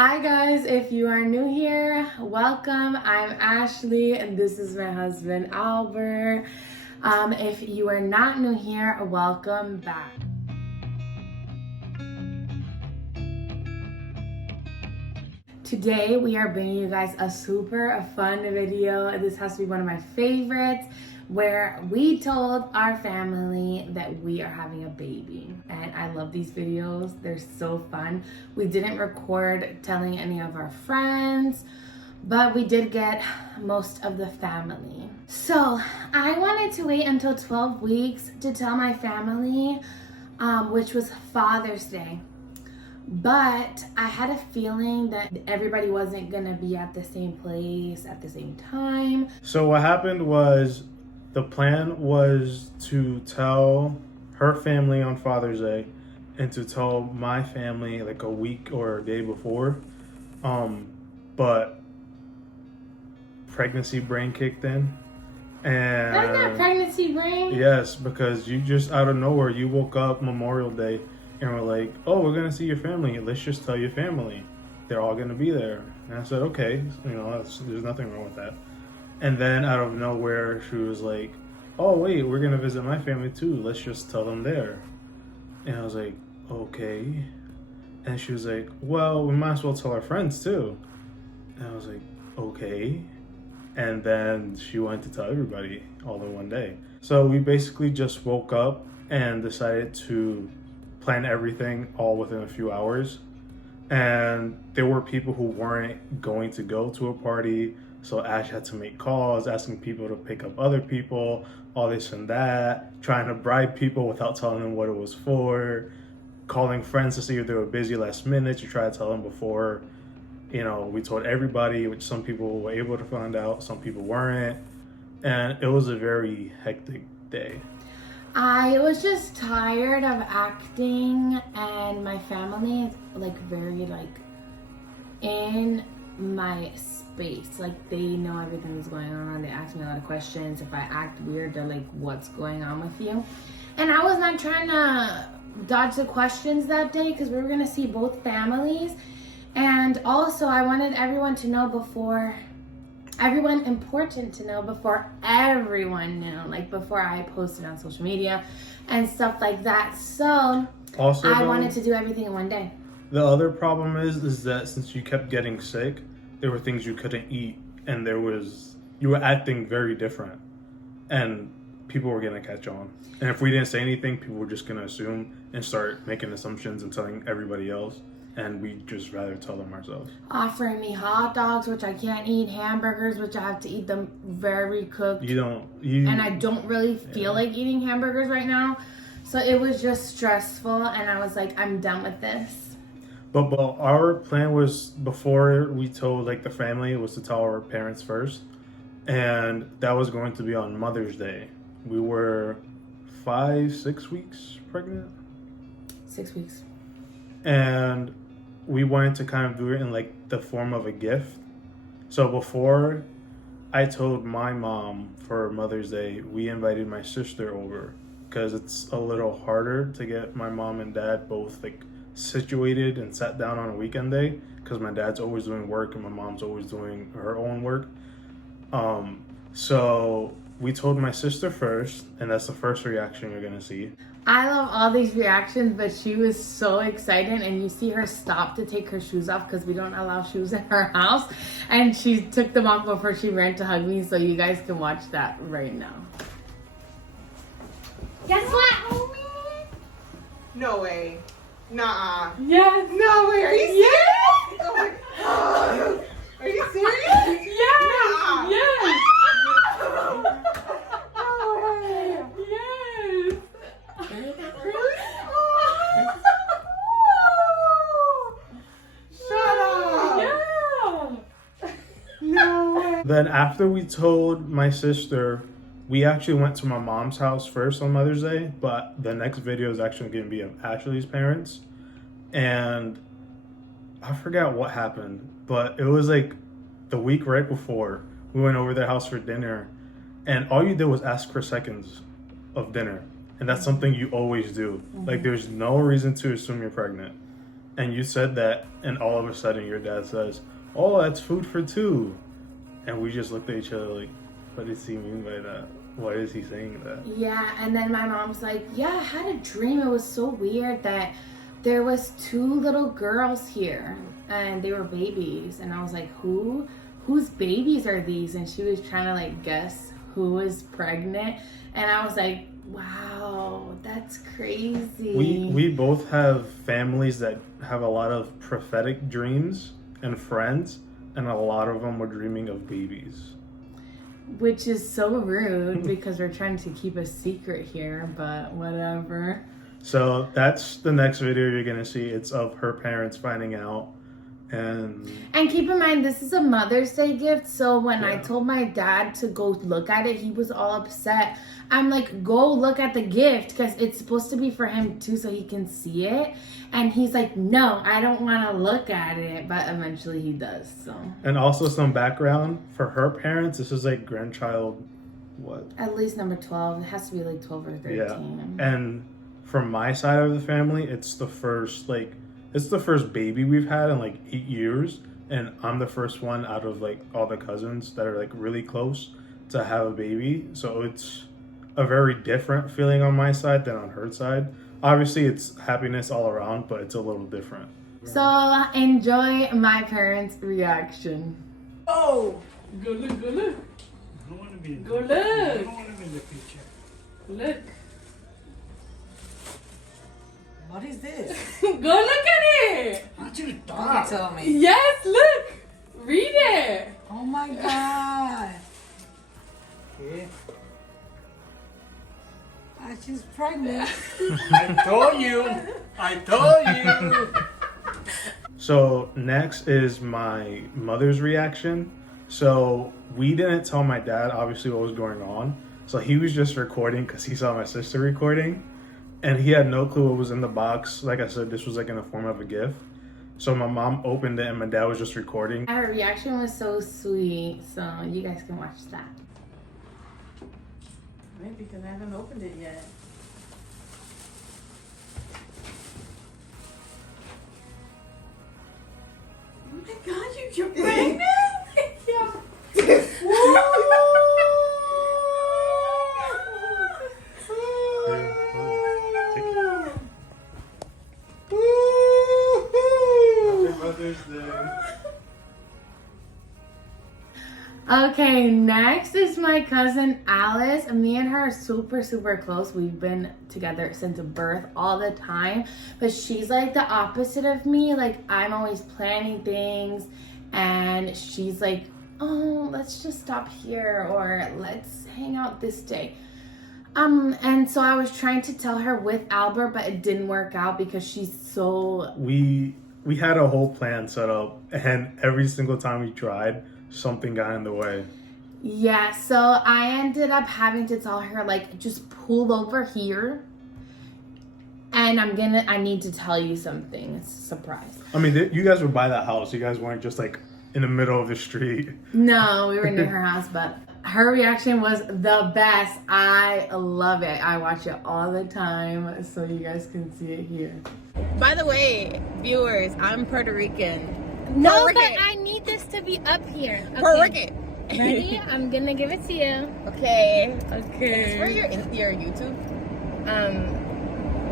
Hi guys, if you are new here, welcome. I'm Ashley and this is my husband Albert. If you are not new here, welcome back. Today we are bringing you guys a super fun video. This has to be one of my favorites, where we told our family that we are having a baby. And I love these videos, they're so fun. We didn't record telling any of our friends, but we did get most of the family. So I wanted to wait until 12 weeks to tell my family, which was Father's Day. But I had a feeling that everybody wasn't gonna be at the same place at the same time. So what happened was, the plan was to tell her family on Father's Day and to tell my family like a week or a day before. But pregnancy brain kicked in. And That's not pregnancy brain. Yes, because you just out of nowhere, you woke up Memorial Day and were like, oh, we're gonna see your family. Let's just tell your family. They're all gonna be there. And I said, okay, there's nothing wrong with that. And then out of nowhere, she was like, oh, wait, we're gonna visit my family too. Let's just tell them there. And I was like, okay. And she was like, well, we might as well tell our friends too. And I was like, okay. And then she went to tell everybody all in one day. So we basically just woke up and decided to plan everything all within a few hours. And there were people who weren't going to go to a party, so Ash had to make calls asking people to pick up other people, all this and that, trying to bribe people without telling them what it was for, calling friends to see if they were busy last minute to try to tell them before. We told everybody, which some people were able to find out, some people weren't, and it was a very hectic day. I was just tired of acting, and my family is very in my space. They know everything that's going on. They ask me a lot of questions. If I act weird, they're like, what's going on with you? And I was not trying to dodge the questions that day because we were going to see both families. And also I wanted everyone to know before important to know before everyone knew, before I posted on social media and stuff like that. So also, I wanted to do everything in one day. The other problem is that since you kept getting sick, there were things you couldn't eat, and you were acting very different, and people were gonna catch on. And if we didn't say anything, people were just gonna assume and start making assumptions and telling everybody else. And we'd just rather tell them ourselves. Offering me hot dogs, which I can't eat, hamburgers, which I have to eat them very cooked. And I don't really feel like eating hamburgers right now. So it was just stressful, and I was like, I'm done with this. But our plan was, before we told the family, was to tell our parents first. And that was going to be on Mother's Day. We were 6 weeks pregnant? 6 weeks. And we wanted to kind of do it in the form of a gift. So before I told my mom for Mother's Day, we invited my sister over because it's a little harder to get my mom and dad both situated and sat down on a weekend day, because my dad's always doing work and my mom's always doing her own work. So we told my sister first, and that's the first reaction you're gonna see. I love all these reactions, but she was so excited, and you see her stop to take her shoes off because we don't allow shoes in her house, and she took them off before she ran to hug me, so you guys can watch that right now. Guess what, homie? No way. Nuh-uh. Yes. No way. Are you serious? Yes. Oh my God. Are you serious? Yes. Nuh-uh. Yes. No way. Yes. Shut up. Yeah. No way. Then after we told my sister, we actually went to my mom's house first on Mother's Day, but the next video is actually going to be of Ashley's parents. And I forgot what happened, but it was the week right before we went over their house for dinner, and all you did was ask for seconds of dinner. And that's something you always do. There's no reason to assume you're pregnant. And you said that, and all of a sudden your dad says, "Oh, that's food for two." And we just looked at each other like, what does he mean by that? Why is he saying that? Yeah, and then my mom's like, yeah, I had a dream. It was so weird that there was 2 little girls here and they were babies. And I was like, whose babies are these? And she was trying to like guess who was pregnant. And I was like, wow, that's crazy. We both have families that have a lot of prophetic dreams and friends, and a lot of them were dreaming of babies. Which is so rude because we're trying to keep a secret here, but whatever. So that's the next video you're gonna see. It's of her parents finding out. And keep in mind, this is a Mother's Day gift. So when I Yeah. told my dad to go look at it, he was all upset. I'm like, go look at the gift because it's supposed to be for him too, so he can see it. And he's like, no, I don't want to look at it. But eventually he does. So and also some background for her parents. This is like grandchild, what? at least number 12. It has to be like 12 or 13. Yeah. And from my side of the family, it's the first baby we've had in like 8 years, and I'm the first one out of like all the cousins that are like really close to have a baby. So it's a very different feeling on my side than on her side. Obviously it's happiness all around, but it's a little different. So enjoy my parents' reaction. Oh, go look, go look. I don't want to be in Go I look. don't want to be in the picture. Look. What is this? Go look at it. Not you Don't stop. tell me. Yes, look. Read it. Oh my god. Okay. Ah, she's pregnant. I told you. I told you. So next is my mother's reaction. So we didn't tell my dad obviously what was going on. So he was just recording because he saw my sister recording. And he had no clue what was in the box. Like I said, this was like in the form of a gift. So my mom opened it and my dad was just recording. Her reaction was so sweet. So you guys can watch that. Maybe because I haven't opened it yet. Oh my god, you're pregnant? Yeah. Okay, next is my cousin Alice. Me and her are super close. We've been together since birth all the time. But she's like the opposite of me. Like, I'm always planning things. And she's like, oh, let's just stop here. Or let's hang out this day. And so I was trying to tell her with Albert, but it didn't work out because she's so... We had a whole plan set up. And every single time we tried, something got in the way. Yeah, so I ended up having to tell her, like, just pull over here. And I need to tell you something. It's a surprise. I mean, you guys were by that house. You guys weren't just like in the middle of the street. No, we were near her house, but her reaction was the best. I love it. I watch it all the time, so you guys can see it here. By the way, viewers, I'm Puerto Rican. No, Puerto but Rican. I need this to be up here. Okay. Puerto Rican. Ready? I'm gonna give it to you. Okay. Okay. Is this for your YouTube?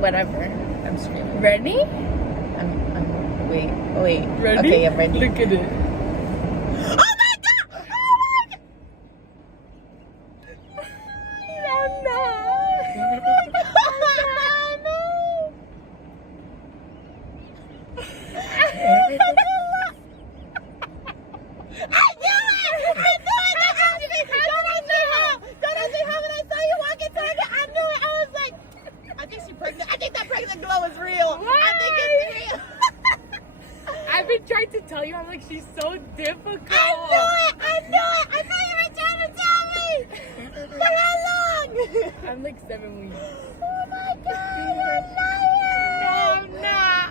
Whatever. I'm streaming. Ready? I'm wait. Ready? Okay, I'm ready. Look at it. Oh my god! Oh my god! No. I've been trying to tell you, I'm like, she's so difficult. I knew you were trying to tell me! For how long? I'm like 7 weeks. Oh my god, you're a liar! No, I'm not.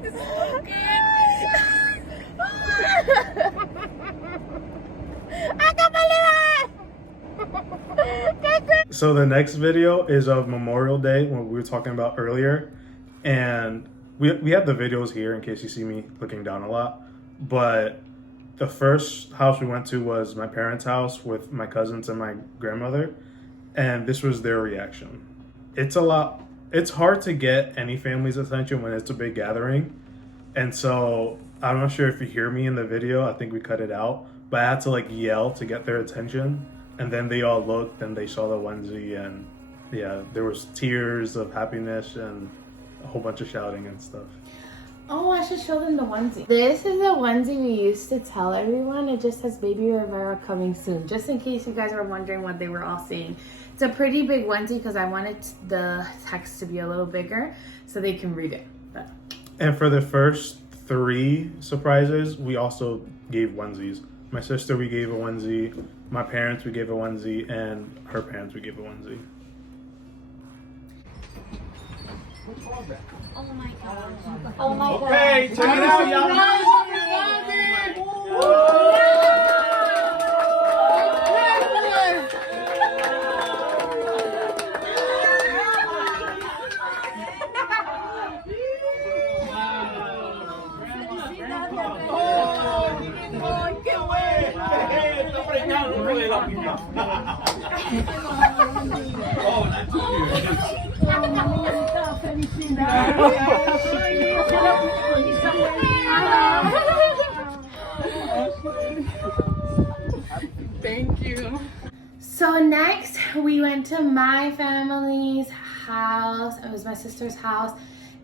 This is so good. I can't believe it! So the next video is of Memorial Day, what we were talking about earlier. And we have the videos here in case you see me looking down a lot. But the first house we went to was my parents' house with my cousins and my grandmother. And this was their reaction. It's hard to get any family's attention when it's a big gathering. And so I'm not sure if you hear me in the video. I think we cut it out. But I had to like yell to get their attention. And then they all looked and they saw the onesie. And yeah, there was tears of happiness and a whole bunch of shouting and stuff. Oh, I should show them the onesie. This is the onesie we used to tell everyone. It just says Baby Rivera coming soon. Just in case you guys were wondering what they were all saying. It's a pretty big onesie because I wanted the text to be a little bigger so they can read it. But. And for the first 3 surprises, we also gave onesies. My sister, we gave a onesie. My parents, we gave a onesie. And her parents, we gave a onesie. Oh my god. Oh my god. Hey, check it out, y'all. Thank you. So next we went to my family's house. It was my sister's house.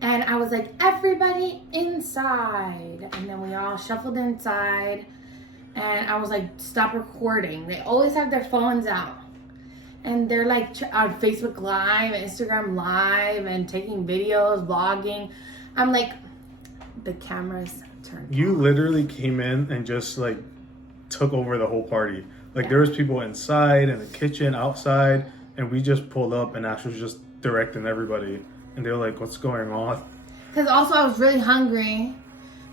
And I was like, everybody inside. And then we all shuffled inside. And I was like, stop recording. They always have their phones out. And they're like on Facebook Live, Instagram Live, and taking videos, vlogging. I'm like, the camera's turned You on. literally came in and just like took over the whole party. Like there was people inside, in the kitchen, outside, and we just pulled up and Ash was just directing everybody. And they were like, what's going on? Because also I was really hungry.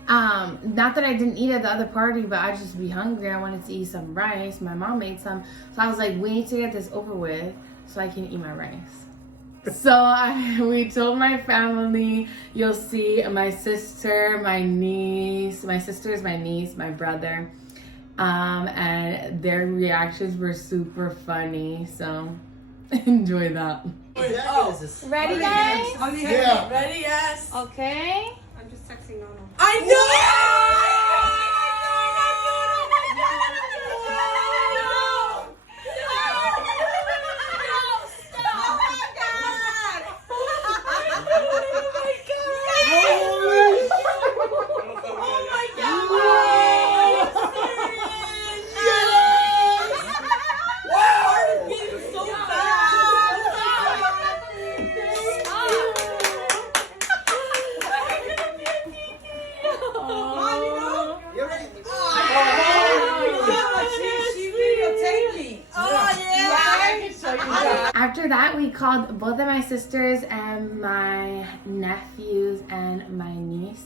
Not that I didn't eat at the other party, but I just be hungry. I wanted to eat some rice. My mom made some. So I was like, we need to get this over with so I can eat my rice. So we told my family, you'll see my sister, my niece, my sister's my niece, my brother. And their reactions were super funny. So enjoy that. Ready, guys? Yeah. Ready? Yes. Okay. I'm just texting Nono. I After that, we called both of my sisters and my nephews and my niece,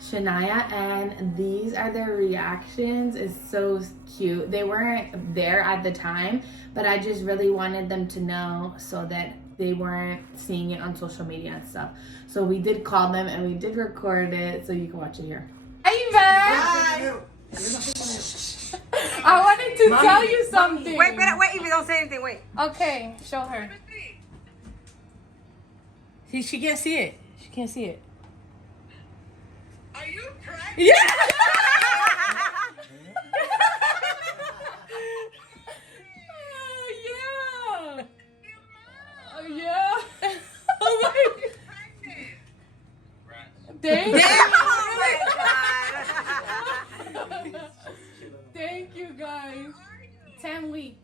Shania, and these are their reactions. It's so cute. They weren't there at the time, but I just really wanted them to know so that they weren't seeing it on social media and stuff. So we did call them and we did record it so you can watch it here. Hi, I wanted to tell you something. Wait, Evie, don't say anything. Wait. Okay, show her. See, she can't see it. She can't see it. Are you pregnant? Yeah! Oh, yeah. Oh, yeah. Oh, my God. Thank you. Oh my God. Thank you, guys. 10 weeks.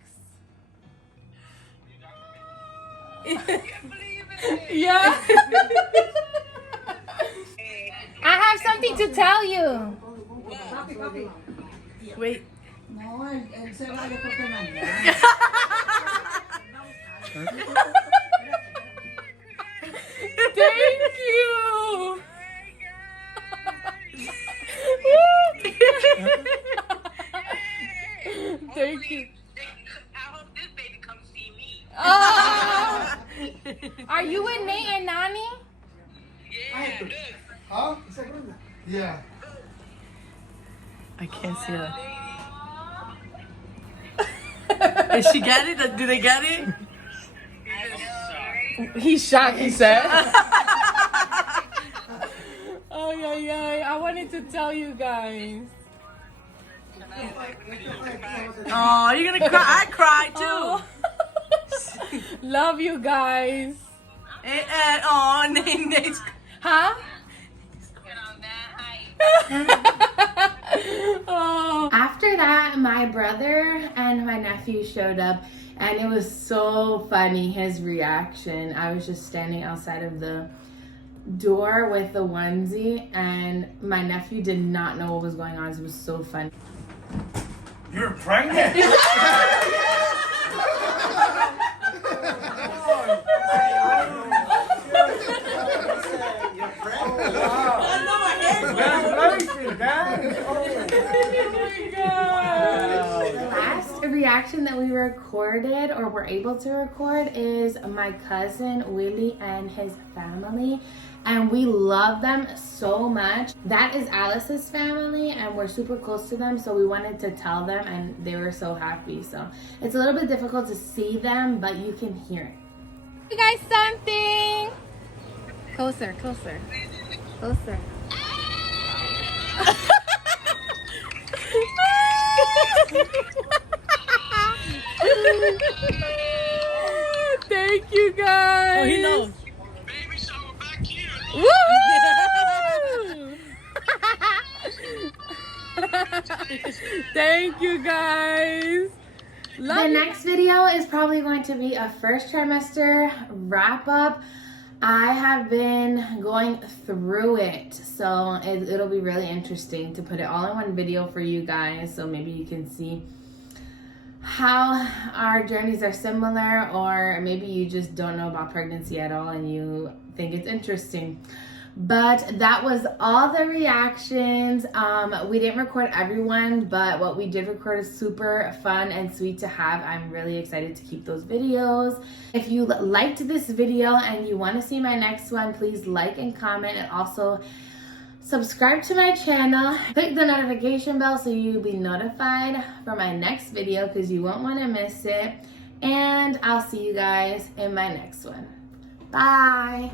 Yeah. I have something to tell you. Wait. Thank you. Thank you. I hope this baby comes see me. Oh. Huh? Yeah. I can't see her. Did she get it? Do they get it? He's shocked, he said. Oh, yeah, yeah. I wanted to tell you guys. Oh, you're gonna cry. I cried too. Oh. Love you guys. Oh, Nate's. Huh? Oh. After that, my brother and my nephew showed up, and it was so funny, his reaction. I was just standing outside of the door with the onesie, and my nephew did not know what was going on. It was so funny. You're pregnant? The last reaction that we recorded or were able to record is my cousin Willie and his family, and we love them so much. That is Alice's family, and we're super close to them, so we wanted to tell them, and they were so happy. So it's a little bit difficult to see them, but you can hear it. You guys something. Closer, closer, closer. Thank you guys. Oh, he knows. Baby shower back here. Woo! Thank you guys. The next video is probably going to be a first trimester wrap up. I have been going through it, so it'll be really interesting to put it all in one video for you guys, so maybe you can see how our journeys are similar, or maybe you just don't know about pregnancy at all and you think it's interesting. But that was all the reactions. We didn't record everyone, but what we did record is super fun and sweet to have. I'm really excited to keep those videos. If you liked this video and you want to see my next one, please like and comment, and also subscribe to my channel. Click the notification bell so you'll be notified for my next video, because you won't want to miss it. And I'll see you guys in my next one. Bye.